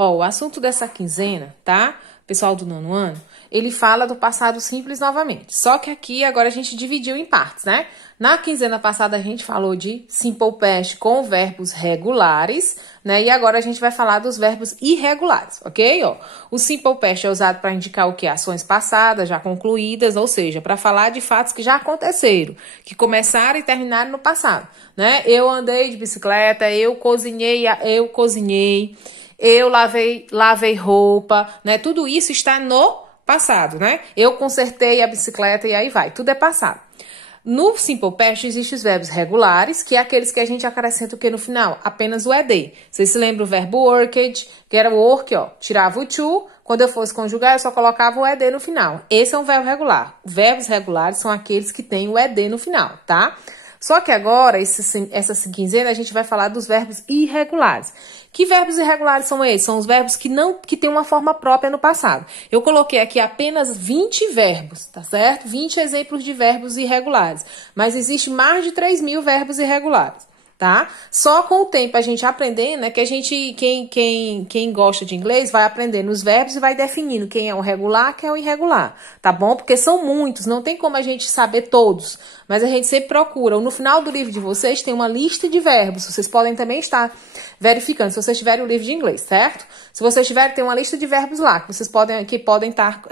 Ó, o assunto dessa quinzena, tá? Pessoal do nono ano, ele fala do passado simples novamente. Só que aqui agora a gente dividiu em partes, né? Na quinzena passada a gente falou de simple past com verbos regulares, né? E agora a gente vai falar dos verbos irregulares, ok? Ó, o simple past é usado para indicar o que? Ações passadas, já concluídas, ou seja, para falar de fatos que já aconteceram, que começaram e terminaram no passado, né? Eu andei de bicicleta, eu cozinhei, eu lavei roupa, né? Tudo isso está no passado, né? Eu consertei a bicicleta e aí vai. Tudo é passado. No simple past existem os verbos regulares, que é aqueles que a gente acrescenta o que no final? Apenas o ed. Vocês se lembram o verbo worked, que era work, ó, tirava o to. Quando eu fosse conjugar, eu só colocava o ed no final. Esse é um verbo regular. Verbos regulares são aqueles que têm o ed no final, tá? Só que agora, essa quinzena, a gente vai falar dos verbos irregulares. Que verbos irregulares são esses? São os verbos que têm uma forma própria no passado. Eu coloquei aqui apenas 20 verbos, tá certo? 20 exemplos de verbos irregulares. Mas existe mais de 3.000 verbos irregulares, tá? Só com o tempo a gente aprendendo, né? Que a gente, quem gosta de inglês, vai aprendendo os verbos e vai definindo quem é o regular, quem é o irregular, tá bom? Porque são muitos, não tem como a gente saber todos. Mas a gente sempre procura. No final do livro de vocês tem uma lista de verbos. Vocês podem também estar verificando, se vocês tiverem o livro de inglês, certo? Se vocês tiverem, tem uma lista de verbos lá, que vocês podem estar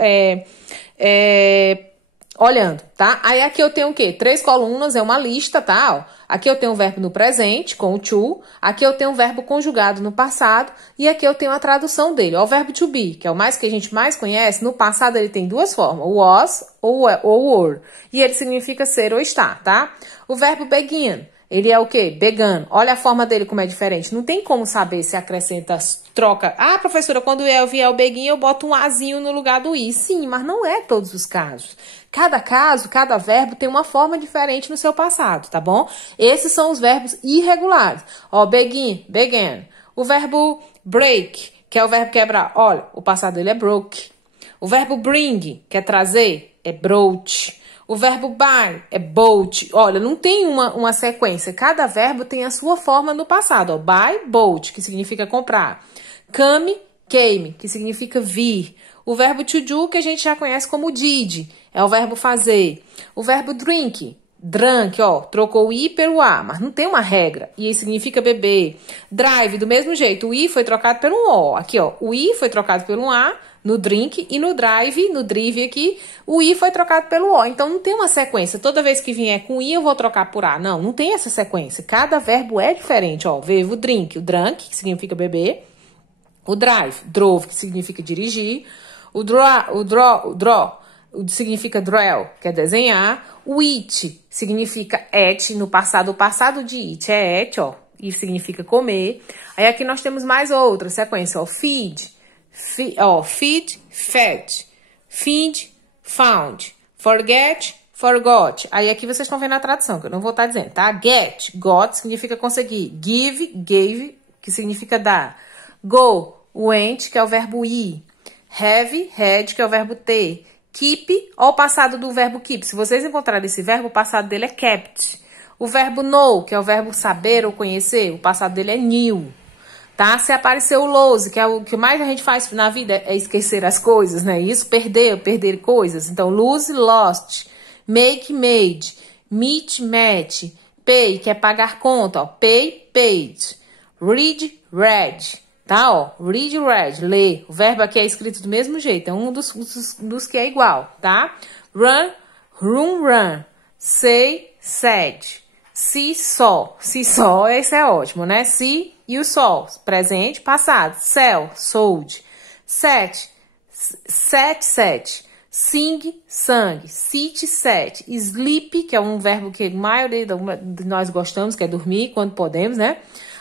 olhando, tá? Aí aqui eu tenho o quê? 3 colunas, é uma lista, tá? Ó, aqui eu tenho o verbo no presente, com o to. Aqui eu tenho o verbo conjugado no passado. E aqui eu tenho a tradução dele. Ó, o verbo to be, que é o que a gente mais conhece. No passado ele tem duas formas, o was ou were. E ele significa ser ou estar, tá? O verbo begin, ele é o quê? Began. Olha a forma dele como é diferente. Não tem como saber se acrescenta, troca. Ah, professora, quando eu vier o begin, eu boto um azinho no lugar do i. Sim, mas não é todos os casos. Cada caso, cada verbo tem uma forma diferente no seu passado, tá bom? Esses são os verbos irregulares. Ó, begin, began. O verbo break, que é o verbo quebrar. Olha, o passado dele é broke. O verbo bring, que é trazer, é brought. O verbo buy é bought. Olha, não tem uma sequência. Cada verbo tem a sua forma no passado. Ó, buy, bought, que significa comprar. Come, came, que significa vir. O verbo to do, que a gente já conhece como did, é o verbo fazer. O verbo drink, drank, ó, trocou o i pelo a, mas não tem uma regra. E significa beber. Drive, do mesmo jeito, o i foi trocado pelo o. Aqui, ó, o i foi trocado pelo a no drink e no drive aqui, o i foi trocado pelo o. Então não tem uma sequência. Toda vez que vier com i, eu vou trocar por a. Não tem essa sequência. Cada verbo é diferente, ó. Verbo drink, o drunk, que significa beber. O drive, drove, que significa dirigir. O draw, significa draw, que é desenhar. O eat significa eat, no passado, o passado de eat é eat, ó, e significa comer. Aí aqui nós temos mais outra sequência, ó, feed, fed, find, found, forget, forgot. Aí aqui vocês estão vendo a tradução, que eu não vou estar dizendo, tá? Get, got, significa conseguir. Give, gave, que significa dar. Go, went, que é o verbo ir. Have, had, que é o verbo ter. Keep, ó o passado do verbo keep. Se vocês encontrarem esse verbo, o passado dele é kept. O verbo know, que é o verbo saber ou conhecer, o passado dele é knew. Tá? Se apareceu o lose, que é o que mais a gente faz na vida, é esquecer as coisas, né? Isso, perder coisas. Então, lose, lost. Make, made. Meet, met. Pay, que é pagar conta, ó. Pay, paid. Read, read. Tá, ó, read, read, ler. O verbo aqui é escrito do mesmo jeito, é um dos que é igual, tá? Run, run. Say, said. See, saw. See, saw, esse é ótimo, né? See e o saw, presente, passado. Sell, sold. Set, sing, sang. Sit, sat. Sleep, que é um verbo que a maioria de nós gostamos, que é dormir quando podemos, né?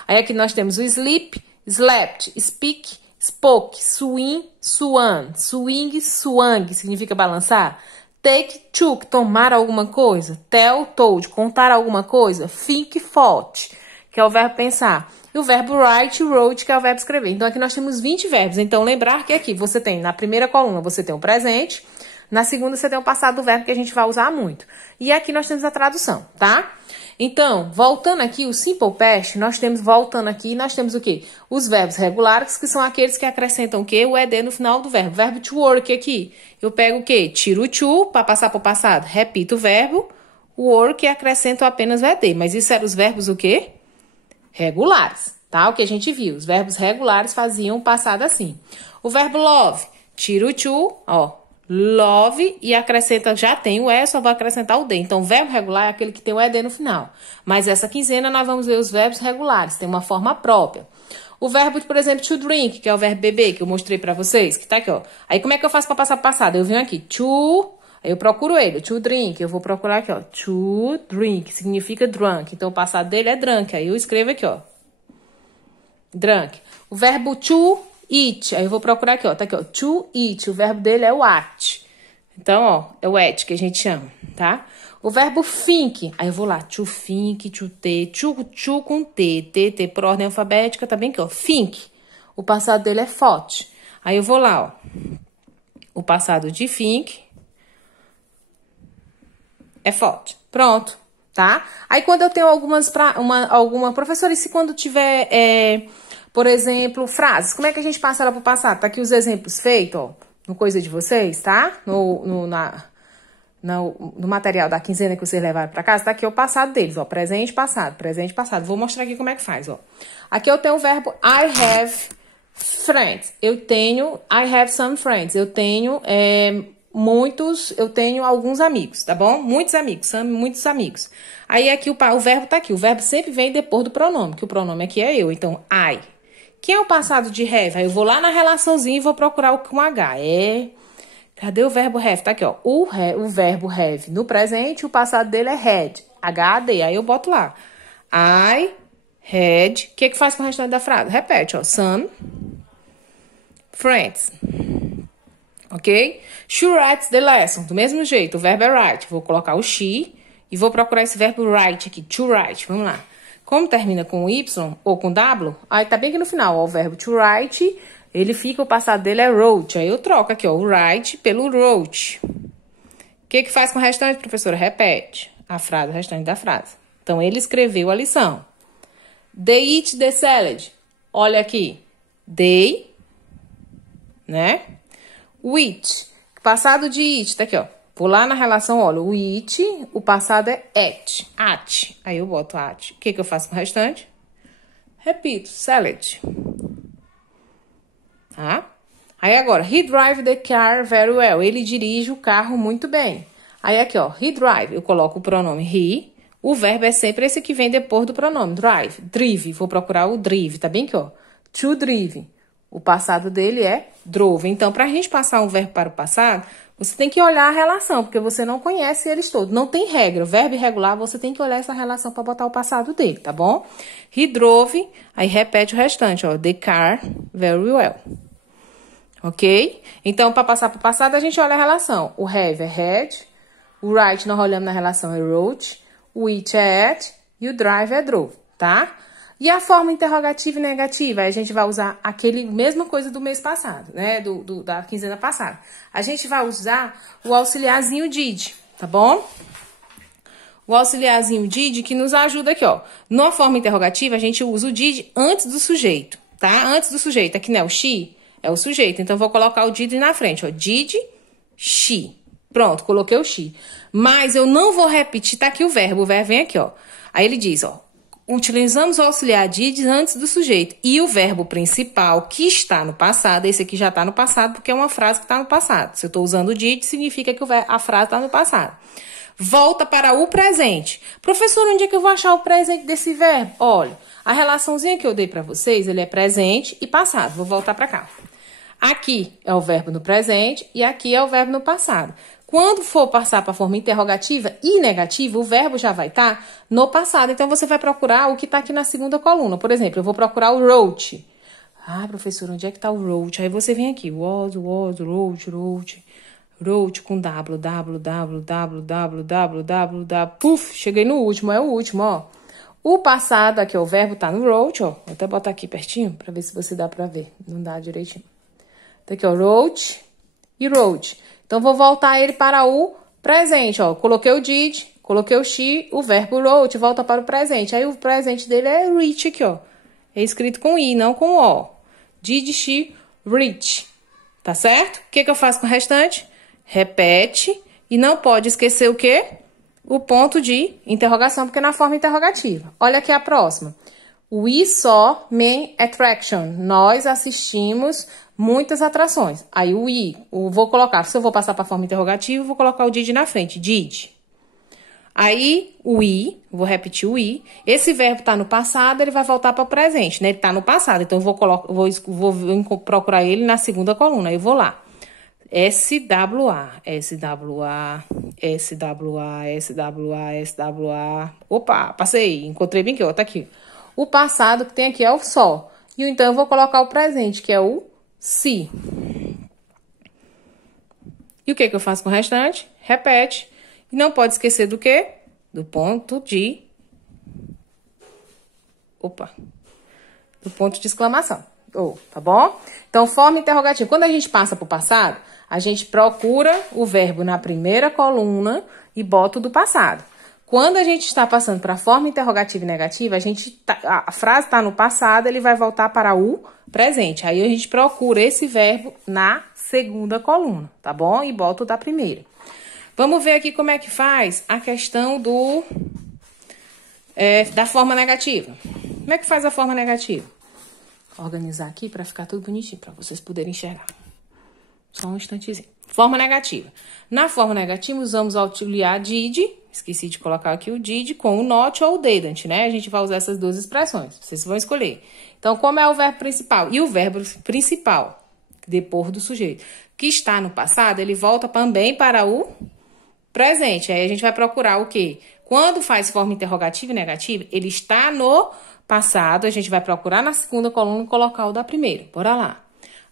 Aí aqui nós temos o sleep, slept, speak, spoke, swing, swan, swing, swang, significa balançar. Take, took, tomar alguma coisa. Tell, told, contar alguma coisa. Think, thought, que é o verbo pensar. E o verbo write, wrote, que é o verbo escrever. Então aqui nós temos 20 verbos. Então lembrar que aqui você tem, na primeira coluna, você tem o presente. Na segunda você tem o passado do verbo, que a gente vai usar muito. E aqui nós temos a tradução, tá? Então, voltando aqui, o Simple Past, nós temos o quê? Os verbos regulares, que são aqueles que acrescentam o quê? O ED no final do verbo. Verbo to work aqui, eu pego o quê? Tiro o to para passar para o passado. Repito o verbo, o work e acrescento apenas o ED. Mas isso eram os verbos o quê? Regulares, tá? O que a gente viu. Os verbos regulares faziam o passado assim. O verbo love, tiro o to, ó. Love e acrescenta, já tem o E, só vou acrescentar o D. Então, o verbo regular é aquele que tem o ED no final. Mas essa quinzena nós vamos ver os verbos regulares, tem uma forma própria. O verbo, por exemplo, to drink, que é o verbo beber, que eu mostrei pra vocês, que tá aqui, ó. Aí, como é que eu faço pra passar pro passado? Eu venho aqui, to, aí eu procuro ele, to drink. Eu vou procurar aqui, ó, to drink, significa drunk. Então, o passado dele é drunk. Aí eu escrevo aqui, ó, drunk. O verbo to eat, aí eu vou procurar aqui, ó, tá aqui, ó, to eat, o verbo dele é o at. Então, ó, é o at que a gente chama, tá? O verbo think, aí eu vou lá, to think, to ter, to com T por ordem alfabética, tá bem aqui, ó, think. O passado dele é thought. Aí eu vou lá, ó, o passado de think é thought. Pronto, tá? Aí quando eu tenho alguma professora, e se quando tiver, por exemplo, frases, como é que a gente passa ela pro passado? Tá aqui os exemplos feitos, ó, no coisa de vocês, tá? No material da quinzena que vocês levaram pra casa, tá aqui o passado deles, ó, presente, passado. Vou mostrar aqui como é que faz, ó. Aqui eu tenho o verbo I have friends. I have some friends. Eu tenho alguns amigos, tá bom? Muitos amigos. Aí aqui o verbo tá aqui. O verbo sempre vem depois do pronome, que o pronome aqui é eu. Então, I. Quem é o passado de have? Aí eu vou lá na relaçãozinha e vou procurar o com H. Cadê o verbo have? Tá aqui, ó. O verbo have no presente, o passado dele é had. H-A-D. Aí eu boto lá. I had. O que faz com o restante da frase? Repete, ó. Some friends. Ok? She writes the lesson. Do mesmo jeito, o verbo é write. Vou colocar o she e vou procurar esse verbo write aqui. To write. Vamos lá. Como termina com Y ou com W, aí tá bem aqui no final, ó, o verbo to write, ele fica, o passado dele é wrote. Aí eu troco aqui, ó, o write pelo wrote. O que faz com o restante, professora? Repete o restante da frase. Então, ele escreveu a lição. They eat the salad. Olha aqui. They, né? O eat. Passado de eat, tá aqui, ó. Vou lá na relação, olha, o it, o passado é at. Aí eu boto at. O que eu faço com o restante? Repito, salad. Tá? Aí agora, he drive the car very well. Ele dirige o carro muito bem. Aí aqui, ó, he drive. Eu coloco o pronome he. O verbo é sempre esse que vem depois do pronome, drive. Drive. Vou procurar o drive, tá bem aqui, ó. To drive. O passado dele é drove. Então, pra gente passar um verbo para o passado, você tem que olhar a relação, porque você não conhece eles todos. Não tem regra. O verbo irregular, você tem que olhar essa relação para botar o passado dele, tá bom? He drove, aí repete o restante, ó. The car very well. Ok? Então, para passar para o passado, a gente olha a relação. O have é had, o write, nós olhamos na relação, é wrote, o eat é at e o drive é drove, tá? E a forma interrogativa e negativa, a gente vai usar aquele mesma coisa do mês passado, né? Da quinzena passada. A gente vai usar o auxiliarzinho did, tá bom? O auxiliarzinho did que nos ajuda aqui, ó. Na forma interrogativa, a gente usa o did antes do sujeito, tá? Antes do sujeito. Aqui, né? O she é o sujeito. Então, eu vou colocar o did na frente, ó. Did, she. Pronto, coloquei o she. Mas eu não vou repetir, tá aqui o verbo vem aqui, ó. Aí ele diz, ó. Utilizamos o auxiliar did antes do sujeito. E o verbo principal que está no passado, esse aqui já está no passado, porque é uma frase que está no passado. Se eu estou usando o did, significa que a frase está no passado. Volta para o presente. Professor, onde é que eu vou achar o presente desse verbo? Olha, a relaçãozinha que eu dei para vocês, ele é presente e passado. Vou voltar para cá. Aqui é o verbo no presente e aqui é o verbo no passado. Quando for passar para a forma interrogativa e negativa, o verbo já vai estar no passado. Então, você vai procurar o que está aqui na segunda coluna. Por exemplo, eu vou procurar o wrote. Ah, professor, onde é que está o wrote? Aí você vem aqui. Was, wrote. Wrote com W. Puf, cheguei no último. É o último, ó. O passado, aqui, ó, o verbo tá no wrote, ó. Vou até botar aqui pertinho para ver se você dá para ver. Não dá direitinho. Tá aqui, ó, wrote e wrote. Então, vou voltar ele para o presente, ó. Coloquei o did, Coloquei o she, o verbo wrote volta para o presente. Aí o presente dele é reach aqui, ó. É escrito com I, não com O. Did she reach? Tá certo? O que eu faço com o restante? Repete e não pode esquecer o quê? O ponto de interrogação, porque é na forma interrogativa. Olha aqui a próxima. We saw many attractions. Nós assistimos muitas atrações. Aí o we, vou colocar, se eu vou passar para a forma interrogativa, vou colocar o did na frente. Did. Aí o we, vou repetir o we. Esse verbo tá no passado, ele vai voltar para o presente, né? Ele tá no passado, então eu vou procurar ele na segunda coluna. Aí eu vou lá. SWA, SWA, SWA, SWA, SWA. Opa, passei, encontrei bem aqui, ó, tá aqui. O passado que tem aqui é o só. E então eu vou colocar o presente, que é o se. E o que eu faço com o restante? Repete. E não pode esquecer do quê? Do ponto de... Opa. Do ponto de exclamação. Tá bom? Então, forma interrogativa. Quando a gente passa para o passado, a gente procura o verbo na primeira coluna e bota o do passado. Quando a gente está passando para a forma interrogativa e negativa, a frase está no passado, ele vai voltar para o presente. Aí a gente procura esse verbo na segunda coluna, tá bom? E bota o da primeira. Vamos ver aqui como é que faz a questão da forma negativa. Como é que faz a forma negativa? Vou organizar aqui para ficar tudo bonitinho, para vocês poderem enxergar. Só um instantezinho. Forma negativa. Na forma negativa, usamos o auxiliar did. Esqueci de colocar aqui o did com o not ou o didn't, né? A gente vai usar essas duas expressões. Vocês vão escolher. Então, como é o verbo principal? E o verbo principal, depois do sujeito, que está no passado, ele volta também para o presente. Aí a gente vai procurar o quê? Quando faz forma interrogativa e negativa, ele está no passado. A gente vai procurar na segunda coluna e colocar o da primeira. Bora lá.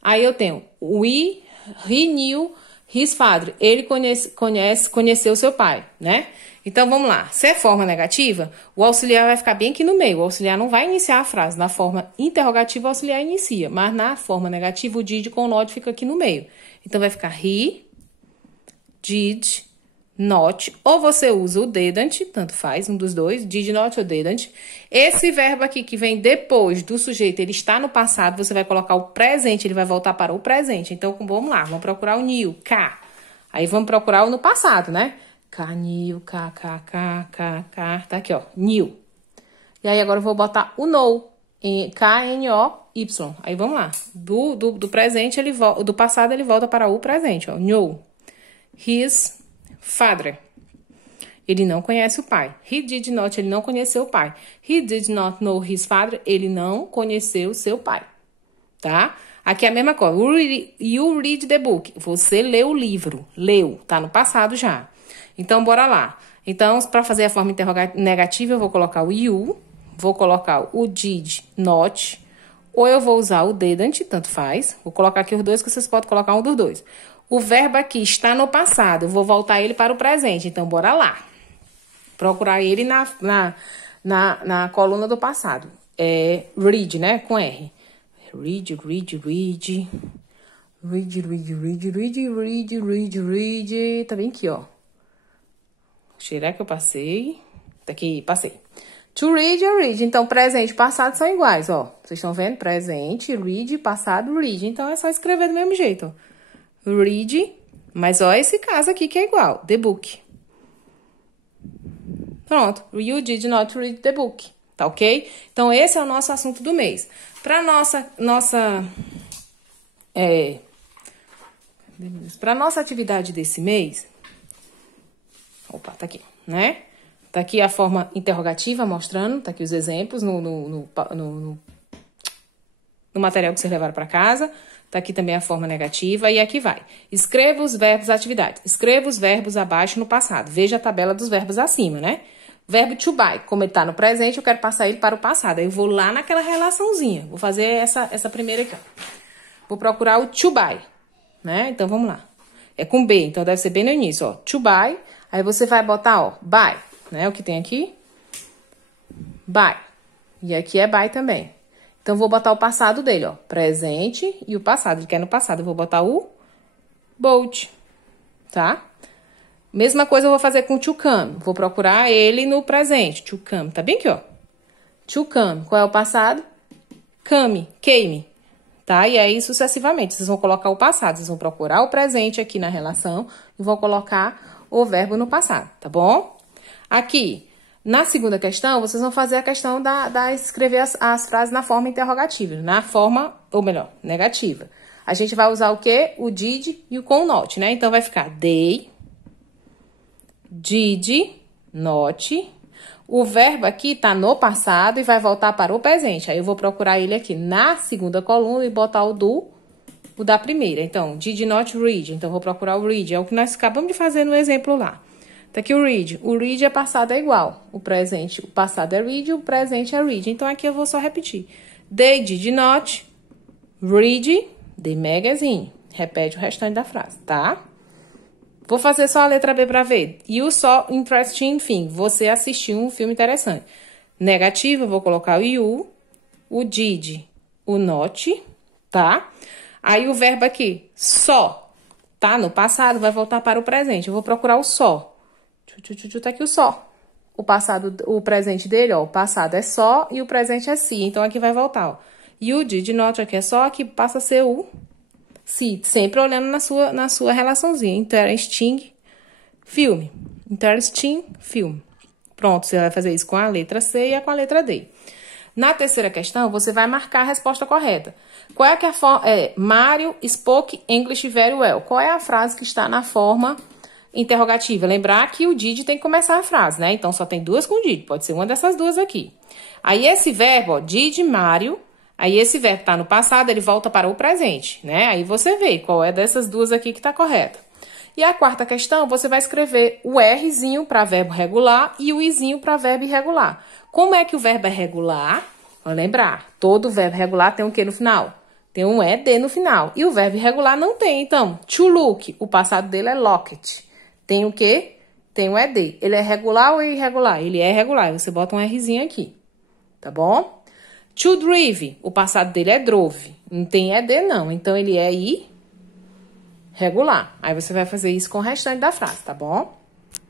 Aí eu tenho he knew his father. Ele conheceu seu pai, né? Então, vamos lá. Se é forma negativa, o auxiliar vai ficar bem aqui no meio. O auxiliar não vai iniciar a frase. Na forma interrogativa, o auxiliar inicia. Mas na forma negativa, o did com o not fica aqui no meio. Então, vai ficar he did not. Ou você usa o didn't, tanto faz, um dos dois. Did not ou didn't. Esse verbo aqui que vem depois do sujeito, ele está no passado, você vai colocar o presente, ele vai voltar para o presente. Então, vamos lá, vamos procurar o knew, K. Aí, vamos procurar o no passado, né? Knew, K, tá aqui, ó, knew. E aí, agora eu vou botar o know, K-N-O-Y. Aí, vamos lá. Do presente, do passado, ele volta para o presente, ó, knew. His father. Ele não conhece o pai. He did not, ele não conheceu o pai. He did not know his father, ele não conheceu seu pai. Tá? Aqui é a mesma coisa. You read the book. Você leu o livro. Leu. Tá no passado já. Então, bora lá. Então, para fazer a forma negativa, eu vou colocar o you, vou colocar o did not, ou eu vou usar o didn't, tanto faz. Vou colocar aqui os dois, que vocês podem colocar um dos dois. O verbo aqui está no passado, eu vou voltar ele para o presente. Então, bora lá. Procurar ele na coluna do passado. É read, né? Com R. Read. Tá bem aqui, ó. Será que eu passei? Tá aqui, passei. To read e read. Então, presente e passado são iguais, ó. Vocês estão vendo? Presente, read, passado, read. Então, é só escrever do mesmo jeito, ó. Read, mas ó esse caso aqui que é igual. The book. Pronto. You did not read the book. Tá ok? Então, esse é o nosso assunto do mês. Para nossa atividade desse mês... Opa, tá aqui, né? Tá aqui a forma interrogativa mostrando, tá aqui os exemplos no material que vocês levaram para casa. Tá aqui também a forma negativa e aqui vai. Escreva os verbos atividades. Escreva os verbos abaixo no passado. Veja a tabela dos verbos acima, né? Verbo to buy, como ele tá no presente, eu quero passar ele para o passado. Aí eu vou lá naquela relaçãozinha. Vou fazer essa primeira aqui, ó. Vou procurar o to buy, né? Então, vamos lá. É com B, então deve ser bem no início, ó. To buy. Aí você vai botar, ó, buy, né? O que tem aqui? Buy. E aqui é buy também. Então, vou botar o passado dele, ó. Presente e o passado. Ele quer no passado. Eu vou botar o bought, tá? Mesma coisa eu vou fazer com to come. Vou procurar ele no presente. To come. Tá bem aqui, ó. To come. Qual é o passado? Come. Came. Tá? E aí, sucessivamente. Vocês vão colocar o passado. Vocês vão procurar o presente aqui na relação e vão colocar o verbo no passado. Tá bom? Aqui, na segunda questão, vocês vão fazer a questão da escrever as frases na forma interrogativa. Na forma, ou melhor, negativa. A gente vai usar o quê? O did e o com not, né? Então, vai ficar they, did, not. O verbo aqui tá no passado e vai voltar para o presente. Aí, eu vou procurar ele aqui na segunda coluna e botar o da primeira. Então, did not read. Então, vou procurar o read. É o que nós acabamos de fazer no exemplo lá. Tá aqui o read. O read é passado é igual. O passado é read, o presente é read. Então, aqui eu vou só repetir. They did not read the magazine. Repete o restante da frase, tá? Vou fazer só a letra B para ver. You saw interesting thing. Você assistiu um filme interessante. Negativo, eu vou colocar o you, o did, o not, tá? Aí o verbo aqui, só, tá? No passado, vai voltar para o presente. Eu vou procurar o só. Tá aqui o só. O presente dele, ó, o passado é só e o presente é si. Então, aqui vai voltar, ó. You did not, aqui é só, aqui passa a ser o si. Sempre olhando na sua relaçãozinha. Interesting filme. Interesting filme. Pronto, você vai fazer isso com a letra C e com a letra D. Na terceira questão, você vai marcar a resposta correta. Qual é que a forma? Mario spoke English very well. Qual é a frase que está na forma interrogativa? Lembrar que o did tem que começar a frase, né? Então, só tem duas com did. Pode ser uma dessas duas aqui. Aí, esse verbo, ó, did Mario. Aí, esse verbo tá no passado, ele volta para o presente, né? Aí, você vê qual é dessas duas aqui que tá correta. E a quarta questão, você vai escrever o Rzinho para verbo regular e o Izinho para verbo irregular. Como é que o verbo é regular? Vamos lembrar, todo verbo regular tem o que no final? Tem um ED no final. E o verbo irregular não tem, então. To look, o passado dele é looked. Tem o quê? Tem o ED. Ele é regular ou irregular? Ele é regular. Você bota um Rzinho aqui. Tá bom? To drive, o passado dele é drove. Não tem ED, não. Então, ele é irregular. Aí, você vai fazer isso com o restante da frase, tá bom?